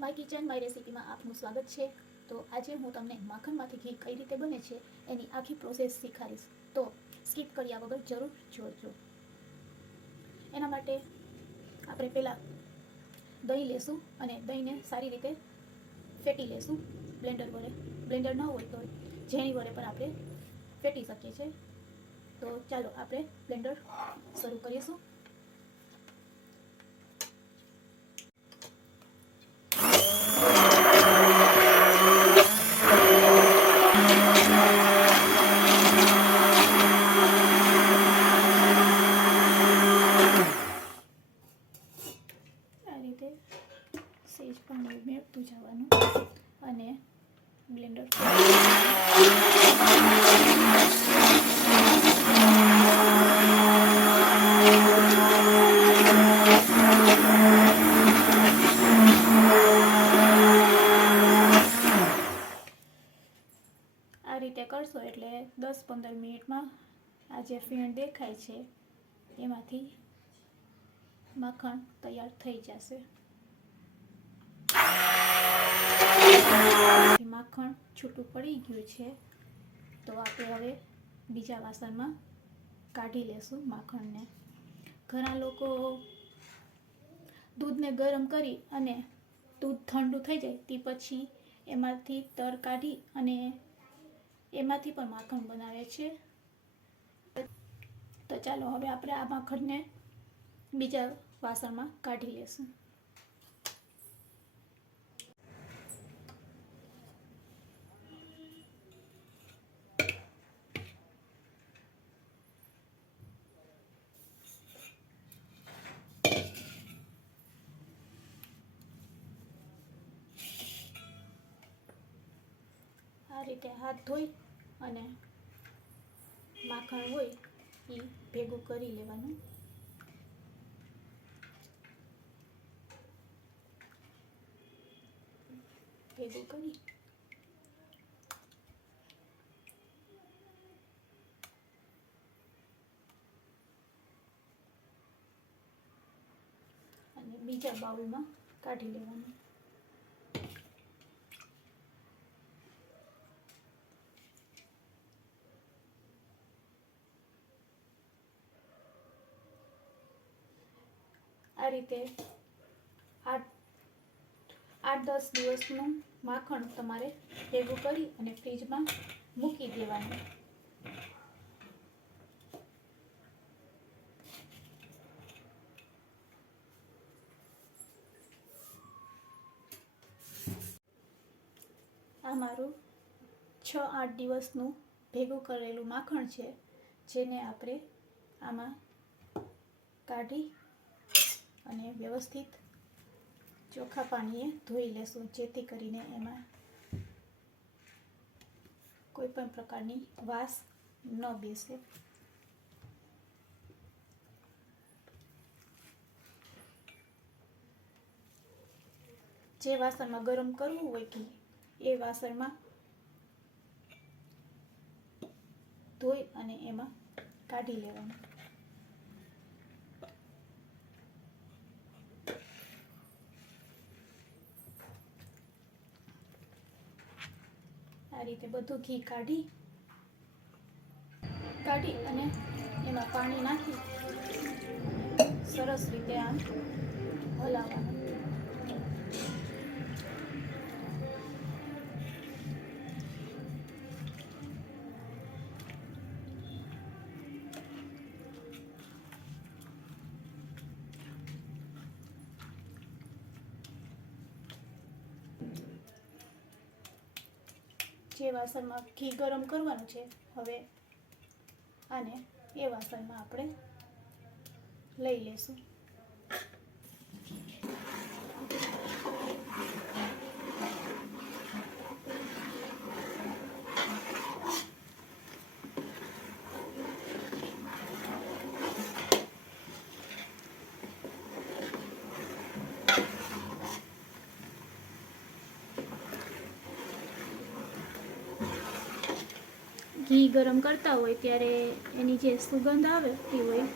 My kitchen my રેસીપીમાં આપનું સ્વાગત છે. તો આજે હું તમને માખણમાંથી ઘી કઈ રીતે બને છે એની આખી પ્રોસેસ શીખાડીશ તો સ્કીપ કર્યા વગર જરૂર જોજો. એના માટે આપણે પહેલાં દહીં લેશું અને દહીંને સારી રીતે ફેટી લેશું. બ્લેન્ડર વડે. બ્લેન્ડર ન હોય તો ઝેણી વડે પણ આપણે ફેટી શકીએ છીએ. તો ચાલો આપણે બ્લેન્ડર શરૂ કરીશું આ રીતે સેજ પાણી ઉમેરતું જવાનું અને બ્લેન્ડર આ રીતે કરશો એટલે દસ પંદર મિનિટમાં આ જે ફીણ દેખાય છે, એમાંથી માખણ તૈયાર થઈ જશે. માખણ છૂટું પડી ગયું છે, તો આપણે હવે બીજા વાસણમાં કાઢી લેશું માખણને. ઘણા લોકો દૂધને ગરમ કરી અને દૂધ ઠંડુ થઈ જાય, તે પછી એમાંથી તર કાઢી અને એમાંથી પણ માખણ બનાવે છે. તો ચાલો હવે આપણે આ માખણને બીજા વાસણમાં કાઢી લેશું. આ રીતે હાથ ધોઈ અને માખણ હોય એ ભેગું કરી લેવાનું. ભેગું કરી. અને બીજા બાઉલમાં કાઢી લેવાનું. આ રીતે આઠ આઠ દસ દિવસનું માખણ તમારે ભેગું કરી અને ફ્રીજમાં મૂકી દેવાનું. આ મારું છ, આઠ દિવસનું ભેગું કરેલું માખણ છે, જેને આપણે આમાં કાઢી અને વ્યવસ્થિત ચોખ્ખા પાણીએ ધોઈ લેશું, જેથી કરીને એમાં કોઈ પણ પ્રકારની વાસ ન બેસે. જે વાસણમાં ગરમ કરવું હોય ઘી એ વાસણમાં ધોઈ અને એમાં કાઢી લેવાનું આ રીતે બધું ઘી કાઢી કાઢી અને એમાં પાણી નાખી. સરસ રીતે આમ હલાવવાનું. જે વાસણમાં ઘી ગરમ કરવાનું છે. હવે આને એ વાસણમાં આપણે લઈ લેશું ઘી ગરમ કરતા હોય ત્યારે એની જે સુગંધ આવતી હોય,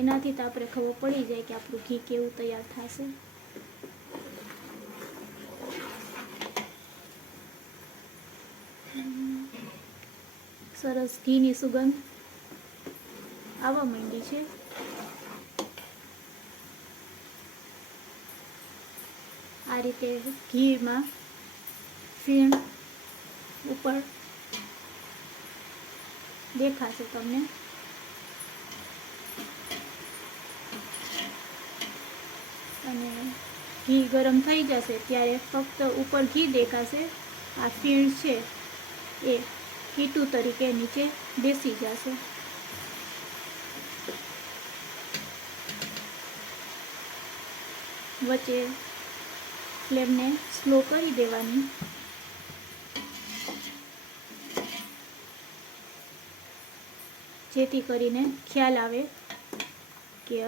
એનાથી તો આપણે ખબર પડી જાય કે આપણું ઘી કેવું તૈયાર થશે. સરસ ઘીની સુગંધ આવવા માંડી છે. આ રીતે ઘીમાં ફીણ ઉપર દેખાશે તમને. અને ઘી ગરમ થઈ જશે ત્યારે ફક્ત ઉપર ઘી દેખાશે. આ ફીણ છે એ કીટું તરીકે નીચે બેસી જશે. વચ્ચે ફ્લેમને સ્લો કરી દેવાની. જેથી કરીને ખ્યાલ આવે કે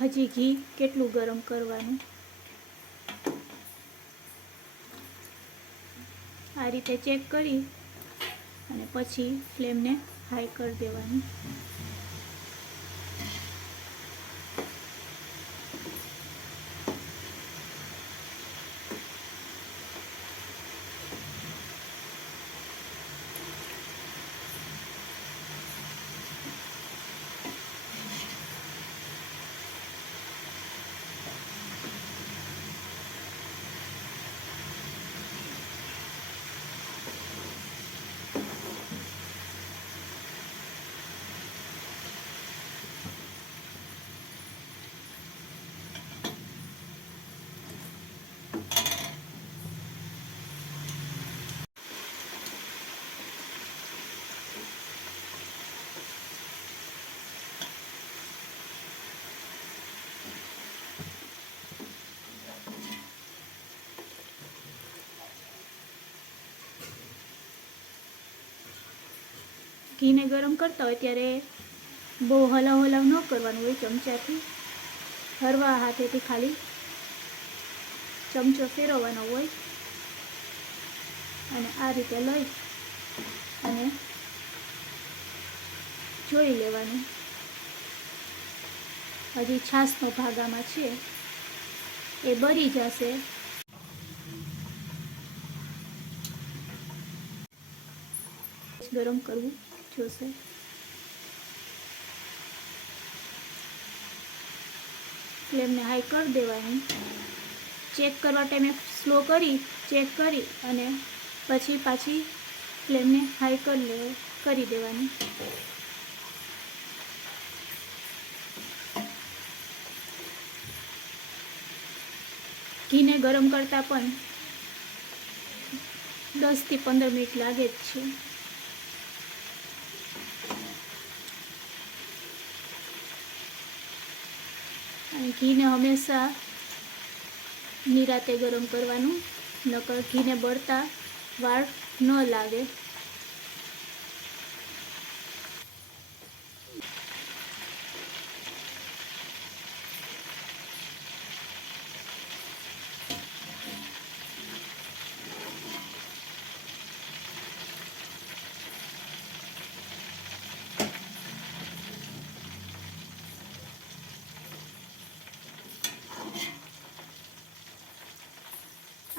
હજી ઘી કેટલું ગરમ કરવાનું. આ રીતે ચેક કરી અને પછી ફ્લેમને હાઈ કરી દેવાની. ઘીને ગરમ કરતા હોય ત્યારે બહુ હલાવ હલાવ ન કરવાનું હોય ચમચાથી. હરવા હાથેથી ખાલી ચમચો ફેરવવાનો હોય. અને આ રીતે લઈ અને જોઈ લેવાનું. હજી છાશનો ભાગ આમાં છે. એ બળી જશે. ગરમ કરવું. જોશે ફ્લેમને હાઈ કરી દેવાની ચેક કરવા ટાઈમે સ્લો કરી, ચેક કરી અને પછી પાછી ફ્લેમને હાઈ કરી લે, કરી દેવાની. ઘીને ગરમ કરતાં પણ દસથી પંદર મિનિટ લાગે જ છે. ઘીને હંમેશા નિરાતે ગરમ કરવાનું નકર ઘીને બળતા વાળ ન લાગે.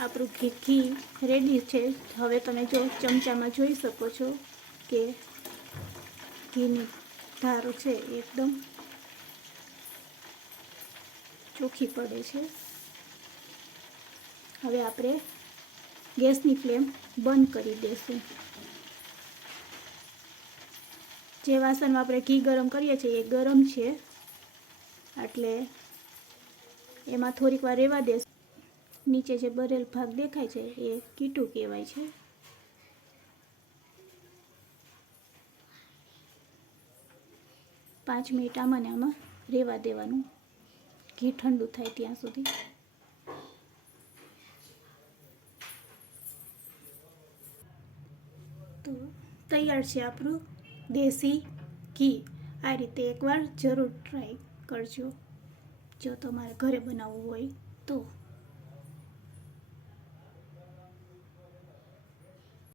આપણું ઘી રેડી છે. હવે તમે જો ચમચામાં જોઈ શકો છો કે ઘીની ધારો છે એકદમ ચોખ્ખી પડે છે. હવે આપણે ગેસની ફ્લેમ બંધ કરી દઈશું. જે વાસણમાં આપણે ઘી ગરમ કરીએ છીએ એ ગરમ છે. એટલે એમાં થોડીક વાર રહેવા દેશું નીચે જે બરેલ ભાગ દેખાય છે, એ કીટું કહેવાય છે. પાંચ મિનિટ આમાં ને આમાં રહેવા દેવાનું. ઘી ઠંડુ થાય ત્યાં સુધી. તો તૈયાર છે આપણું દેશી ઘી. આ રીતે એકવાર જરૂર ટ્રાય કરજો. જો તમારે ઘરે બનાવવું હોય તો.